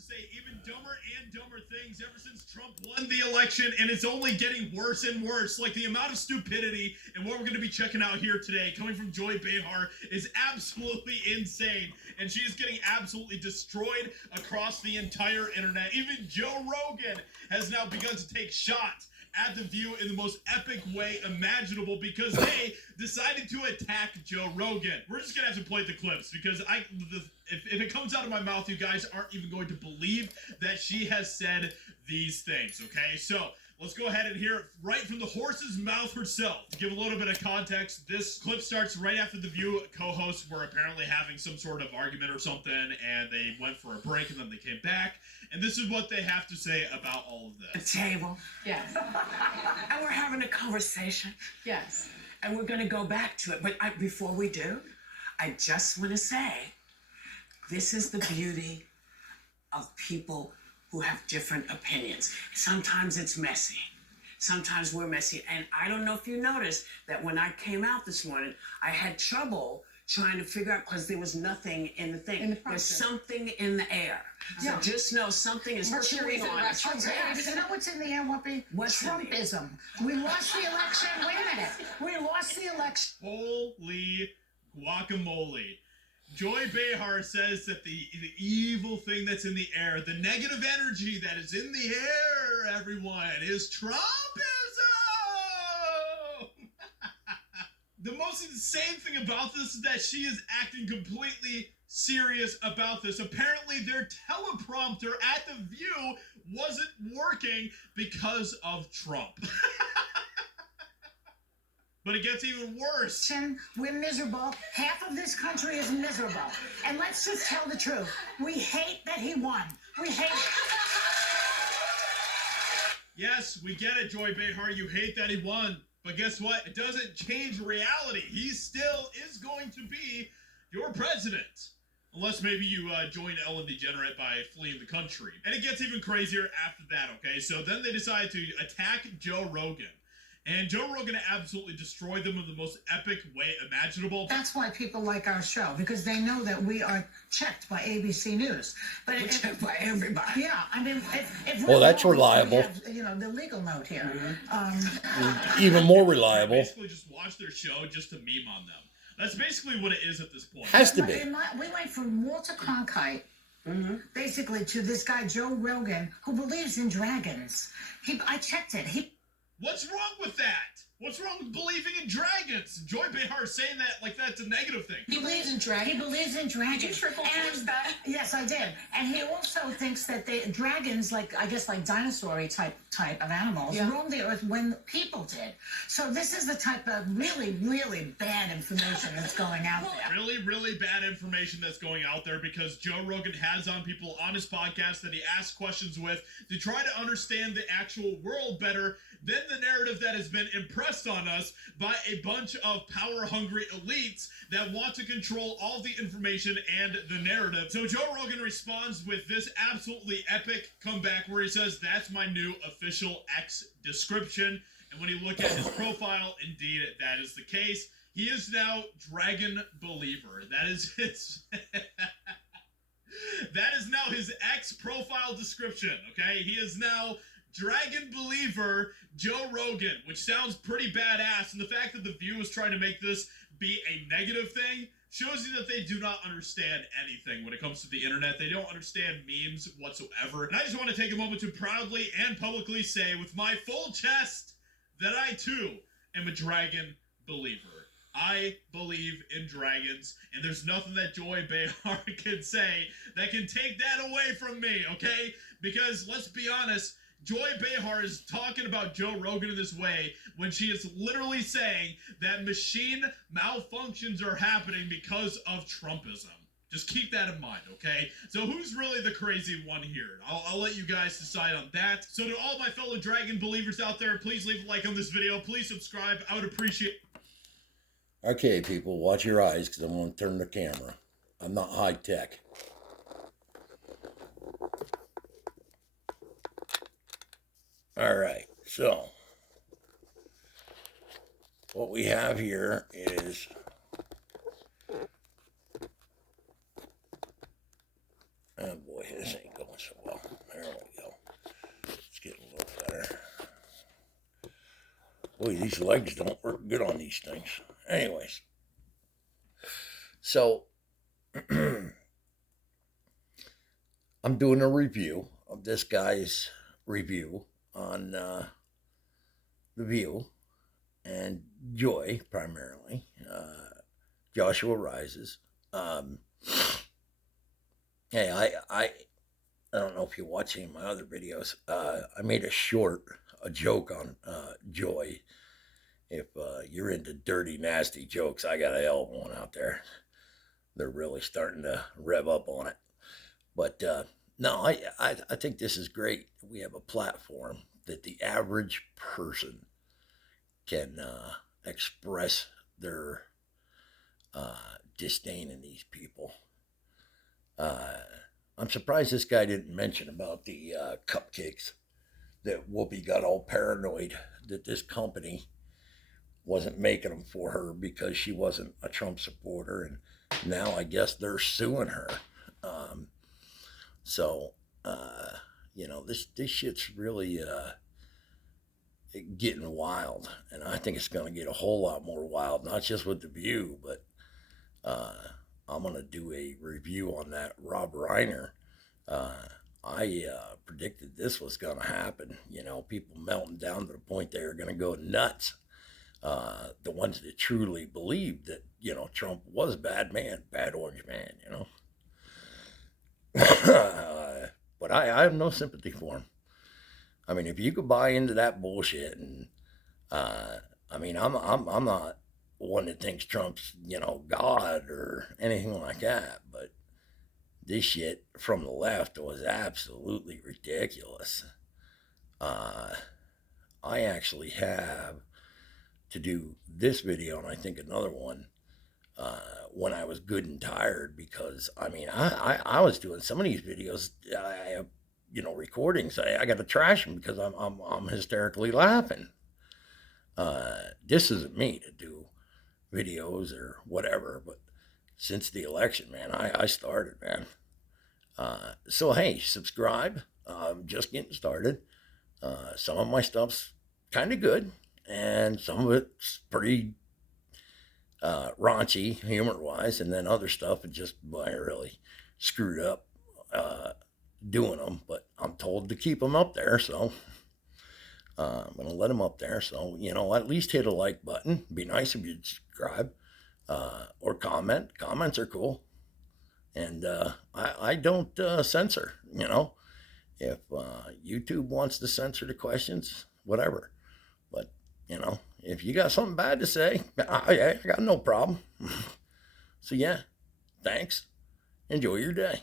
to say even dumber and dumber things ever since Trump won the election, and it's only getting worse and worse. Like, the amount of stupidity and what we're going to be checking out here today, coming from Joy Behar, is absolutely insane. And she is getting absolutely destroyed across the entire internet. Even Joe Rogan has now begun to take shots at The View in the most epic way imaginable because they decided to attack Joe Rogan. We're just gonna have to play the clips because if it comes out of my mouth, you guys aren't even going to believe that she has said these things, okay? So let's go ahead and hear it right from the horse's mouth herself. To give a little bit of context, this clip starts right after The View co-hosts were apparently having some sort of argument or something, and they went for a break, and then they came back. And this is what they have to say about all of this. A table. Yes. And we're having a conversation. Yes. And we're going to go back to it. But before we do, I just want to say, this is the beauty of people who have different opinions. Sometimes it's messy. Sometimes we're messy. And I don't know if you noticed that when I came out this morning, I had trouble trying to figure out because there was nothing in the thing. There's something in the air. So just know something is chewing on us. You know what's in the air, Whoopi? What's Trumpism. We lost the election. Wait a minute. We lost the election. Holy guacamole. Joy Behar says that the evil thing that's in the air, the negative energy that is in the air, everyone, is Trumpism! The most insane thing about this is that she is acting completely serious about this. Apparently, their teleprompter at The View wasn't working because of Trump. But it gets even worse. We're miserable. Half of this country is miserable. And let's just tell the truth. We hate that he won. We hate it. Yes, we get it, Joy Behar. You hate that he won. But guess what? It doesn't change reality. He still is going to be your president. Unless maybe you join Ellen DeGenerate by fleeing the country. And it gets even crazier after that, okay? So then they decide to attack Joe Rogan. And Joe Rogan absolutely destroyed them in the most epic way imaginable. That's why people like our show, because they know that we are checked by ABC News. But We're checked by everybody. Yeah, I mean, if well, that's reliable. We have, you know, the legal note here. Even more reliable. Basically, just watch their show just to meme on them. That's basically what it is at this point. Has to be. We went from Walter Cronkite, basically, to this guy Joe Rogan, who believes in dragons. I checked it. What's wrong with that? What's wrong with believing in dragons? Joy Behar saying that like that's a negative thing. He believes in dragons. He believes in dragons. Did you triple choose that? Yes, I did. And he also thinks that dragons, like I guess like dinosaur-y type of animals, roamed the earth when people did. So this is the type of really, really bad information that's going out there. Really, really bad information that's going out there because Joe Rogan has on people on his podcast that he asks questions with to try to understand the actual world better than the narrative that has been impressed on us by a bunch of power-hungry elites that want to control all the information and the narrative. So Joe Rogan responds with this absolutely epic comeback where he says, "That's my new official X description." And when you look at his profile, indeed, that is the case. He is now Dragon Believer. That is his... that is now his X profile description, okay? He is now Dragon Believer Joe Rogan, which sounds pretty badass. And the fact that The View is trying to make this be a negative thing shows you that they do not understand anything when it comes to the internet. They don't understand memes whatsoever. And I just want to take a moment to proudly and publicly say with my full chest that I too am a Dragon Believer. I believe in dragons, and there's nothing that Joy Behar can say that can take that away from me, okay? Because let's be honest, Joy Behar is talking about Joe Rogan in this way when she is literally saying that machine malfunctions are happening because of Trumpism. Just keep that in mind, okay? So who's really the crazy one here? I'll let you guys decide on that. So to all my fellow Dragon believers out there, please leave a like on this video. Please subscribe. I would appreciate it. Okay, people, watch your eyes because I'm going to turn the camera. I'm not high tech. All right, so what we have here is oh boy, this ain't going so well. There we go. It's getting a little better. Boy, these legs don't work good on these things. Anyways, so I'm doing a review of this guy's review on The View and Joy, primarily. Joshua Rises. Hey, I don't know if you watch any of my other videos. I made a joke on Joy. If you're into dirty, nasty jokes, I got a hell of one out there. They're really starting to rev up on it. But no, I think this is great. We have a platform that the average person can express their disdain in these people. I'm surprised this guy didn't mention about the cupcakes, that Whoopi got all paranoid that this company wasn't making them for her because she wasn't a Trump supporter, and now I guess they're suing her. This shit's really getting wild, and I think it's going to get a whole lot more wild, not just with The View, but I'm going to do a review on that Rob Reiner. I predicted this was going to happen. People melting down to the point they were going to go nuts. The ones that truly believed that, Trump was a bad man, bad orange man, But I have no sympathy for him. I mean, if you could buy into that bullshit, and I'm not one that thinks Trump's, God or anything like that, but this shit from the left was absolutely ridiculous. I actually have to do this video, and I think another one, when I was good and tired, because I was doing some of these videos. I have, recordings. I got to trash them because I'm hysterically laughing. This isn't me to do videos or whatever, but since the election, man, I started, man. So hey, subscribe. I'm just getting started. Some of my stuff's kind of good, and some of it's pretty raunchy humor-wise, and then other stuff it just I really screwed up doing them. But I'm told to keep them up there, so I'm gonna let them up there. So at least hit a like button. Be nice if you'd subscribe or comment. Comments are cool, and I don't censor. If YouTube wants to censor the questions, whatever. But if you got something bad to say, I got no problem. So yeah, thanks. Enjoy your day.